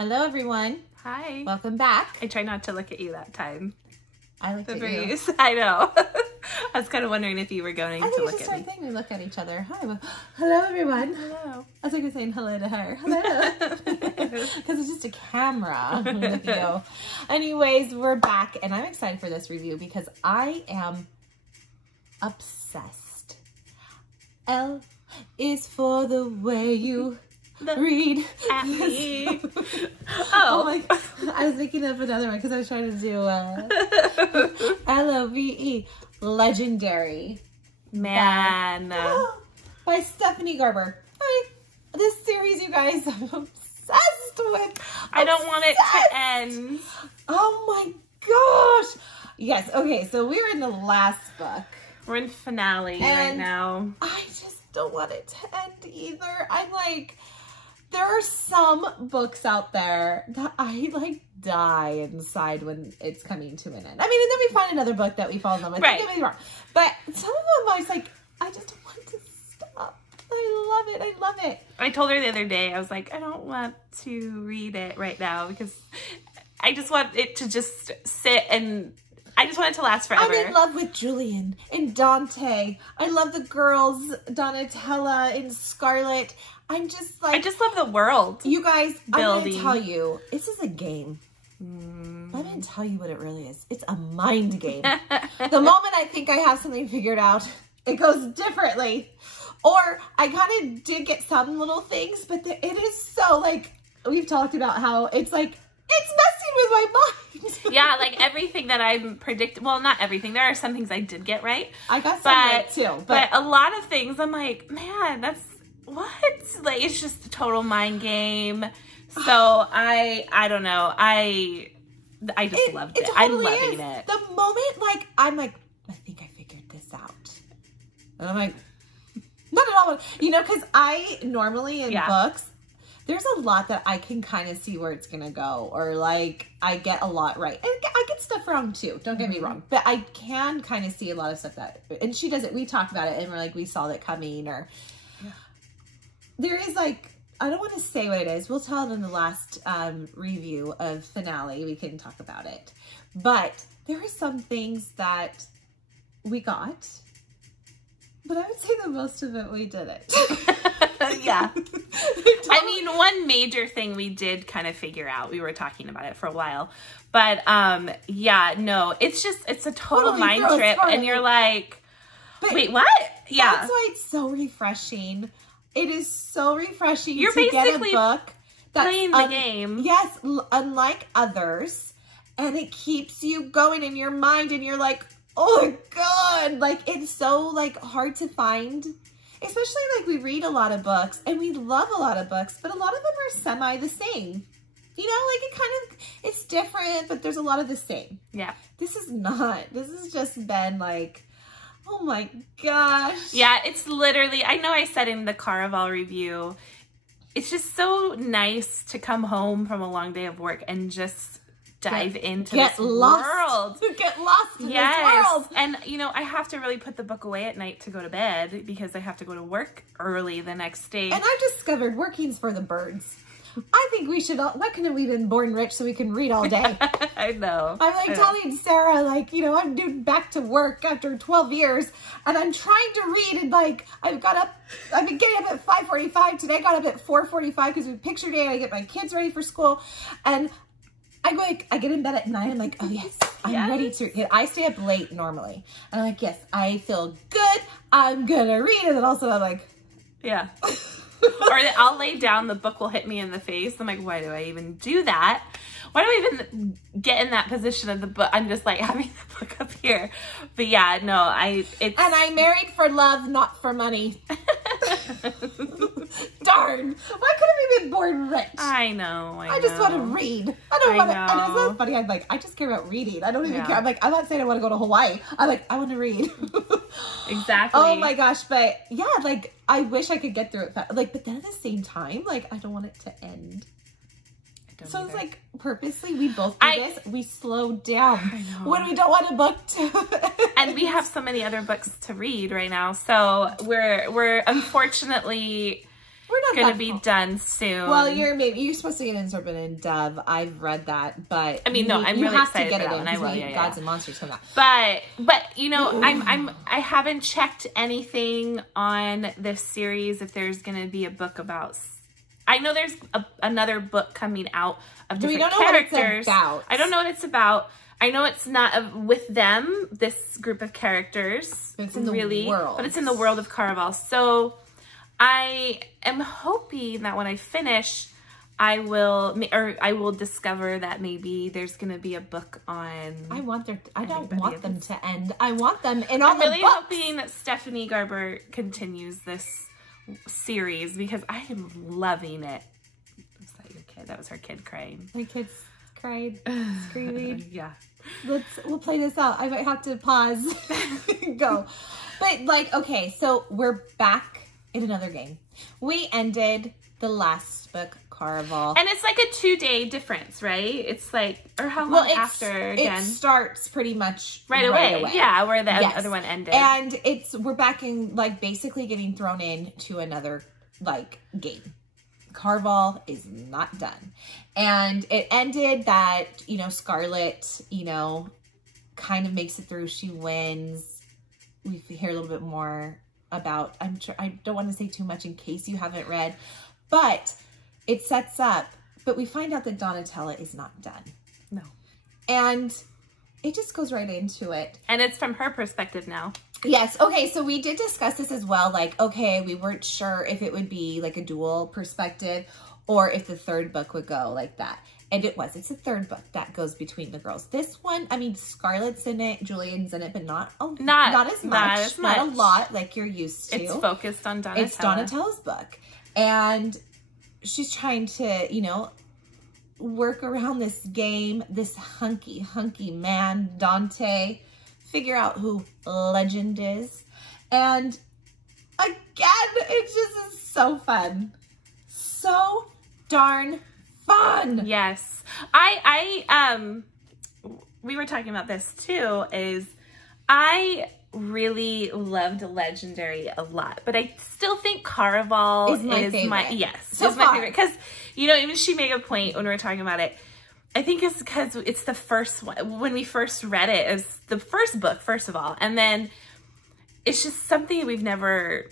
Hello, everyone. Hi. Welcome back. I tried not to look at you that time. I looked at you. I know. I was kind of wondering if you were going to look at me. I think it's just our thing. We look at each other. Hi. Hello, everyone. Hello. I was like saying hello to her. Hello. Because it's just a camera with you. Anyways, we're back, and I'm excited for this review because I am obsessed. L is for the way you read at me. Oh my God. I was making up another one because I was trying to do LOVE, Legendary. Man. By Stephanie Garber. This series, you guys, I'm obsessed with. I don't want it to end. Oh my gosh. Yes, okay, so we're in the last book. We're in finale right now. I just don't want it to end either. I'm like, there are some books out there that I like die inside when it's coming to an end. I mean, and then we find another book that we fall in love with. Right. Don't get me wrong. But some of them I was like, I just want to stop. I love it. I love it. I told her the other day, I was like, I don't want to read it right now because I just want it to just sit and I just want it to last forever. I'm in love with Julian and Dante. I love the girls, Donatella and Scarlett. I'm just like... I just love the world. You guys, building. I'm going to tell you, this is a game. I'm going to tell you what it really is. It's a mind game. The moment I think I have something figured out, it goes differently. Or I kind of did get some little things, but it is so like, we've talked about how it's like, it's messing with my mind. Yeah, like everything that I'm predicting. Well, not everything. There are some things I did get right. I got some right too. But a lot of things, I'm like, man, that's what? Like, it's just a total mind game. So I don't know. I just loved it. Totally I'm loving it. The moment, like, I'm like, I think I figured this out. And I'm like, not at all. You know, because I normally in books, there's a lot that I can kind of see where it's going to go. Or, like, I get a lot right. And I get stuff wrong, too. Don't get me wrong. But I can kind of see a lot of stuff that... And she does it. We talked about it, and we're like, we saw that coming. Or... Yeah. There is, like... I don't want to say what it is. We'll tell it in the last review of finale. We can talk about it. But there are some things that we got. But I would say that most of it we didn't. Yeah. I mean, one major thing we did kind of figure out, we were talking about it for a while, but yeah, no, it's a total mind trip and you're like, wait, what? Yeah. That's why it's so refreshing. It is so refreshing to get a book that's playing the game. Yes, unlike others, and it keeps you going in your mind and you're like, oh my God, like it's so like hard to find. Especially like we read a lot of books and we love a lot of books, but a lot of them are semi the same. You know, like it kind of, it's different, but there's a lot of the same. Yeah. This is not. This has just been like, oh my gosh. Yeah, it's literally, I know I said in the Caraval review, it's just so nice to come home from a long day of work and just dive into this world. Get lost in this world. And, you know, I have to really put the book away at night to go to bed because I have to go to work early the next day. And I've discovered working's for the birds. I think we should all, why couldn't we have been born rich so we can read all day? I know. I'm like telling Sarah, like, you know, I'm due back to work after 12 years and I'm trying to read and like, I've been getting up at 5:45 today. I got up at 4:45 because we picture day. I get my kids ready for school and I get in bed at 9. I'm like, oh yes, I'm ready to. I stay up late normally. And I'm like, yes, I feel good. I'm gonna read. And then also I'm like, yeah. Or I'll lay down, the book will hit me in the face. I'm like, why do I even do that? Why do I even get in that position of the book? I'm just like having the book up here. But yeah, no, And I married for love, not for money. Darn. Why couldn't we be born rich? I know. I just want to read. I don't want to. And it's so funny. I'm like, I just care about reading. I don't even care. I'm like, I'm not saying I want to go to Hawaii. I'm like, I want to read. Exactly. Oh my gosh. But yeah, like, I wish I could get through it fast. Like, but then at the same time, like, I don't want it to end. So it's like purposely we both do this. We slow down when we don't want a book to. And we have so many other books to read right now. So we're unfortunately going to be done soon. Well, you're supposed to get in Serpent and Dove. I've read that, but I mean, no, I'm really excited for that one. I will. Gods and Monsters come out. But you know, I haven't checked anything on this series if there's going to be a book about. I know there's another book coming out of different characters. I don't know what it's about. I know it's not with them, this group of characters. It's in the world. But it's in the world of Caraval. So I am hoping that when I finish, I will discover that maybe there's going to be a book on. I don't want them to end. I want them in all the books. I'm really hoping that Stephanie Garber continues this series because I am loving it. Was that your kid? That was her kid crying. My kids cried, screaming. Yeah. We'll play this out. I might have to pause. Go. But like, okay, so we're back in another game. We ended the last book, Caraval. And it's like a 2-day difference, right? It's like, or how long after again? It starts pretty much right away. Yeah, where the other one ended. And we're back in, like, basically getting thrown into another, like, game. Caraval is not done. And it ended that, you know, Scarlet, you know, kind of makes it through. She wins. We hear a little bit more about, I don't want to say too much in case you haven't read, but it sets up, but we find out that Donatella is not done. No. And it just goes right into it. And it's from her perspective now. Yes. Okay. So we did discuss this as well. Like, okay, we weren't sure if it would be like a dual perspective or if the third book would go like that. And it was. It's a third book that goes between the girls. This one, I mean, Scarlett's in it, Julian's in it, but not as much. Not a lot like you're used to. It's focused on Donatella. It's Donatella's book. And she's trying to, you know, work around this game, this hunky man, Dante, figure out who Legend is. And again, it just is so fun. So darn fun. Yes. We were talking about this too, is I really loved Legendary a lot, but I still think Caraval is my favorite. Is my favorite. Because, you know, even she made a point when we were talking about it. I think it's because it's the first one. When we first read it, it was the first book, first of all. And then it's just something we've never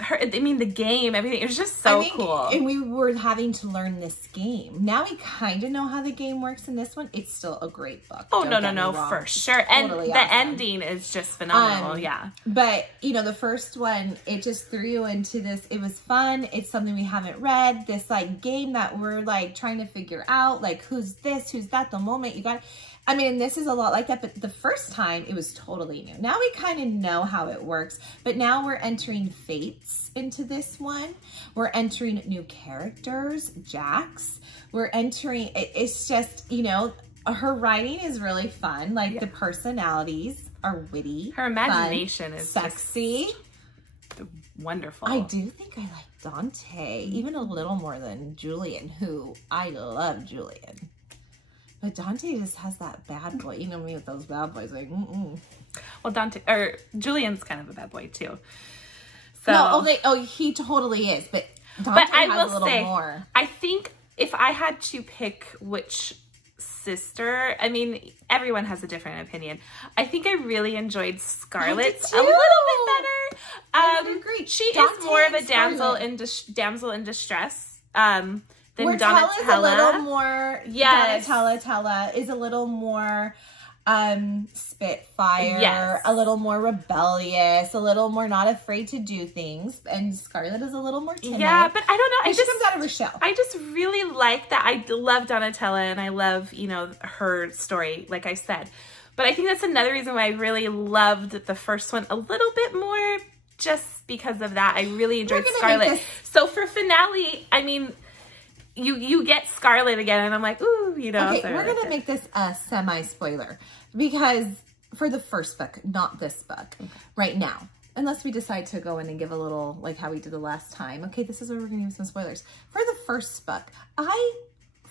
heard. I mean, the game, everything. It was just so cool. And we were having to learn this game. Now we kind of know how the game works in this one. It's still a great book. Oh, no, for sure. Totally and the ending is just phenomenal. Yeah. But, you know, the first one, it just threw you into this. It was fun. It's something we haven't read. This, like, game that we're, like, trying to figure out. Like, who's this? Who's that? The moment you got... I mean, this is a lot like that, but the first time it was totally new. Now we kind of know how it works, but now we're entering fates into this one. We're entering new characters, Jax. We're entering, it's just, you know, her writing is really fun. Like the personalities are witty. Her imagination is sexy. Wonderful. I do think I like Dante, even a little more than Julian, who I love Julian. But Dante just has that bad boy. You know me with those bad boys. Like, Well, Julian's kind of a bad boy too. So no, he totally is. But Dante has a little more. I think if I had to pick which sister, I mean, everyone has a different opinion. I think I really enjoyed Scarlett's a little bit better. I agree. She Dante is more of a damsel in distress. Than Donatella. A little more, Donatella is a little more spitfire, a little more rebellious, a little more not afraid to do things, and Scarlett is a little more timid. Yeah, but I don't know. She comes out of her shell. I just really like that. I love Donatella, and I love, you know, her story, like I said. But I think that's another reason why I really loved the first one a little bit more, just because of that. I really enjoyed Scarlett. So for finale, I mean... You get Scarlett again, and I'm like, ooh, you know. Okay, we're going to make this a semi-spoiler, because for the first book, not this book, right now, unless we decide to go in and give a little, like how we did the last time. Okay, this is where we're going to give some spoilers. For the first book, I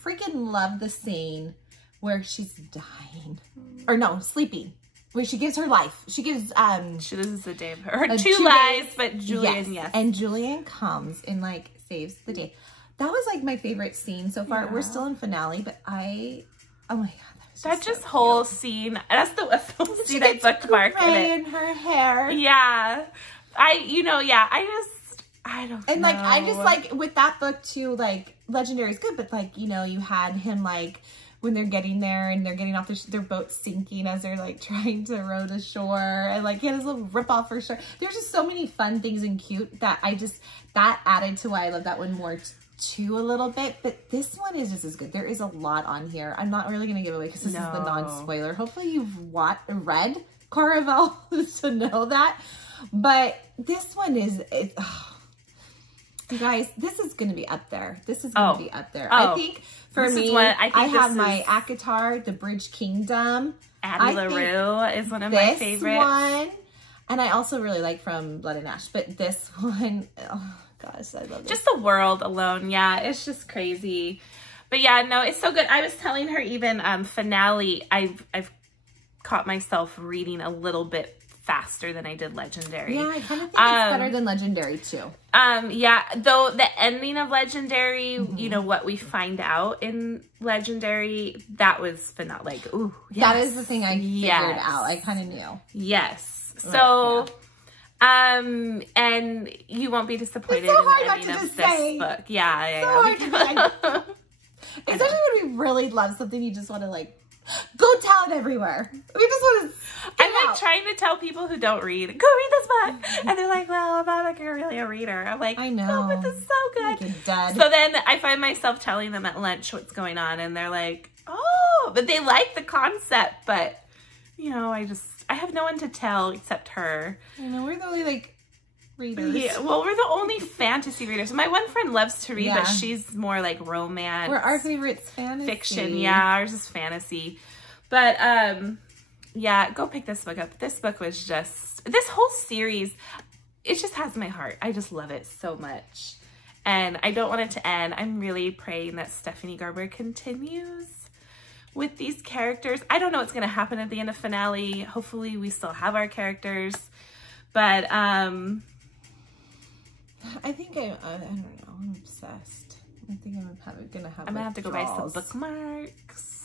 freaking love the scene where she's dying. Or no, sleeping. Where she gives her life. She gives, she loses the day of her two lives, but Julian, yes. And Julian comes in, like, saves the day. That was like my favorite scene so far. We're still in finale, but oh my God. That just whole scene, that's the whole scene I bookmarked in it. In her hair. Yeah. I don't know. And like, I just like, with that book too, like, Legendary is good, but like, you know, you had him like, when they're getting there and they're getting off their boat sinking as they're like trying to row to shore, and like he had his little rip off for sure. There's just so many fun things and cute that that added to why I love that one more too a little bit, but this one is just as good. There is a lot on here. I'm not really going to give away because this is the non-spoiler. Hopefully you've read Caraval to know that, but this one is, you guys, this is going to be up there. This is going to be up there. I think for me, I have my ACOTAR, The Bridge Kingdom. Addie LaRue is one of my favorites. One, and I also really like From Blood and Ash, but this one, oh gosh, I love it. Just the world alone, yeah, it's just crazy. But yeah, no, it's so good. I was telling her even finale, I've caught myself reading a little bit faster than I did Legendary. Yeah, I kind of think it's better than Legendary too. Yeah, though the ending of Legendary, you know, what we find out in Legendary, that was phenomenal. Like, ooh, yes. That is the thing I figured out. I kind of knew. Yes. So, and you won't be disappointed in the ending of this book. Yeah. Especially when we really love something, you just want to like, go tell it everywhere. We just want to. I'm like trying to tell people who don't read, go read this book, and they're like, "Well, I'm not like really a reader." I'm like, I know, no, but this is so good. Dead. So then I find myself telling them at lunch what's going on, and they're like, "Oh," but they like the concept, but you know, I have no one to tell except her. You know, we're the only like readers. Yeah, well, we're the only fantasy readers. My one friend loves to read, but she's more like romance. Our favorite's fantasy. Fiction, yeah, ours is fantasy. But yeah, go pick this book up. This book was just, this whole series, it just has my heart. I just love it so much. And I don't want it to end. I'm really praying that Stephanie Garber continues with these characters. I don't know what's going to happen at the end of finale. Hopefully we still have our characters. But I think I don't know. I'm obsessed. I think I'm gonna have to go buy some bookmarks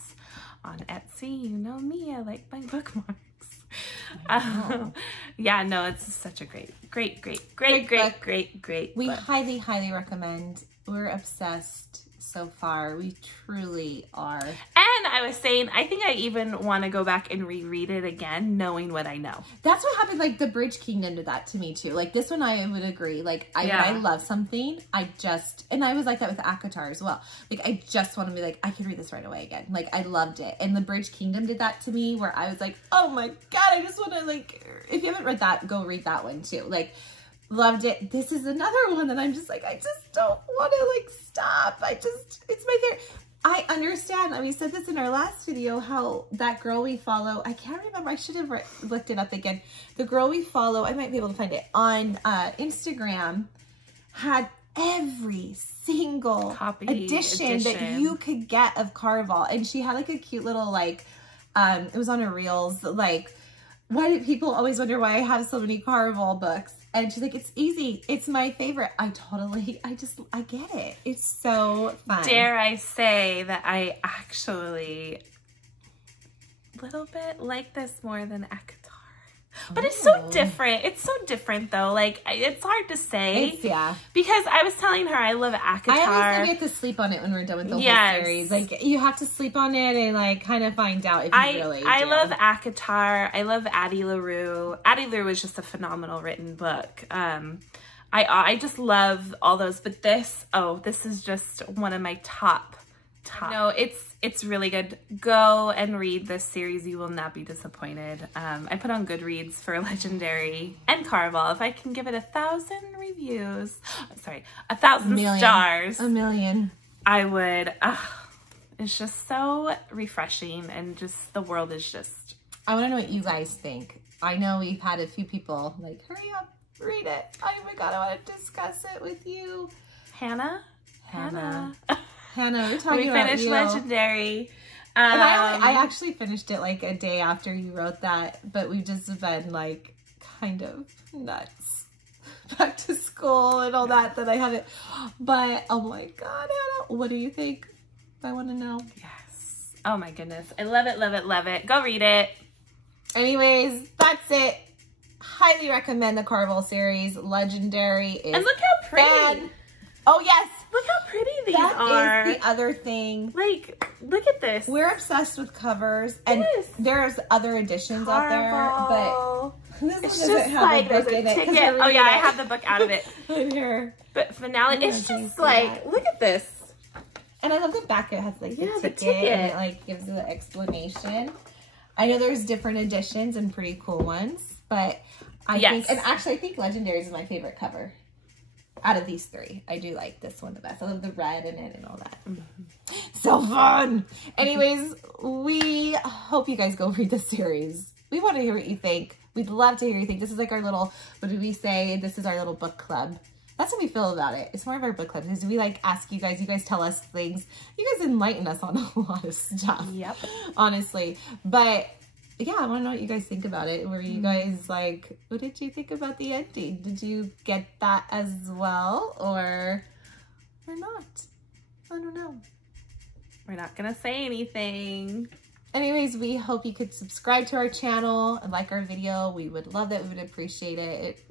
on Etsy. You know me, I like my bookmarks. Yeah, no, it's such a great book. We highly, highly recommend. We're obsessed so far. We truly are. And I was saying, I think I even want to go back and reread it again, knowing what I know. That's what happened. Like, The Bridge Kingdom did that to me too. Like, this one I would agree. Like, I love something, and I was like that with ACOTAR as well. Like, I just want to be like, I could read this right away again. Like, I loved it. And The Bridge Kingdom did that to me, where I was like, oh my God, I just want to, like, if you haven't read that, go read that one too. Like, loved it. This is another one that I'm just like, I just don't want to like stop. It's my favorite. I understand. We said this in our last video, how that girl we follow, I can't remember. I should have looked it up again. The girl we follow, I might be able to find it on Instagram, had every single edition that you could get of Caraval. And she had like a cute little like, it was on her reels, like, why do people always wonder why I have so many Caraval books? And she's like, it's easy. It's my favorite. I get it. It's so fun. Dare I say that I actually a little bit like this more than ACOTAR. But it's so different. It's so different though. Like, it's hard to say. Because I was telling her I love ACOTAR. I always think we have to sleep on it when we're done with the whole series. Like, you have to sleep on it and like kind of find out if you really do. I love ACOTAR. I love Addie LaRue. Addie LaRue is just a phenomenal written book. I just love all those. But this is just one of my top. No, it's really good. Go and read this series. You will not be disappointed. I put on Goodreads for Legendary and Caraval. If I can give it 1,000 reviews, sorry, 1,000 stars. A million. I would. It's just so refreshing, and just the world is just. I want to know what you guys think. I know we've had a few people like, hurry up, read it. Oh my God, I want to discuss it with you. Hannah, we're talking about you. We finished Legendary. And I actually finished it like a day after you wrote that, but we've just been like kind of nuts. back to school and all that I haven't. But oh my God, Hannah, what do you think? I want to know. Yes. Oh my goodness. I love it, love it, love it. Go read it. Anyways, that's it. Highly recommend the Caraval series. Legendary is and look how pretty. Oh yes. Look how pretty these are. That is the other thing. Like, look at this. We're obsessed with covers, and there's other editions out there, but this one doesn't have a book in it. Oh yeah, I have the book out of it. In here. But finale, it's just like, look at this. And I love the back. It has like the ticket, and it like gives you the explanation. I know there's different editions and pretty cool ones, but I think, and actually I think Legendaries is my favorite cover. Out of these three, I do like this one the best. I love the red in it and all that. So fun. Anyways, we hope you guys go read the series. We want to hear what you think. We'd love to hear what you think. This is like our little, what did we say? This is our little book club. That's what we feel about it. It's more of our book club because we like ask you guys tell us things. You guys enlighten us on a lot of stuff. Yep. Honestly. But yeah, I want to know what you guys think about it. Were you guys like, what did you think about the ending? Did you get that as well or not? I don't know. We're not going to say anything. Anyways, we hope you could subscribe to our channel and like our video. We would love that. We would appreciate it.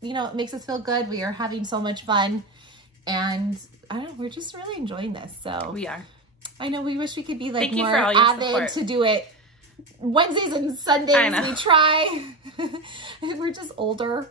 You know, it makes us feel good. We are having so much fun. And I don't know, we're just really enjoying this. So we are. I know we wish we could be like more avid to do it Wednesdays and Sundays. We try. We're just older.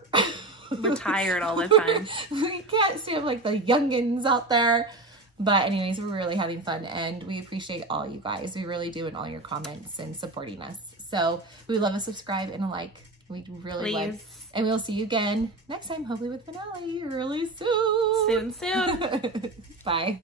We're tired all the time. We can't see like the youngins out there. But anyways, we're really having fun and we appreciate all you guys. We really do, and all your comments and supporting us. So we would love a subscribe and a like. We really would. And we'll see you again next time, hopefully with finale really soon. Soon. Bye.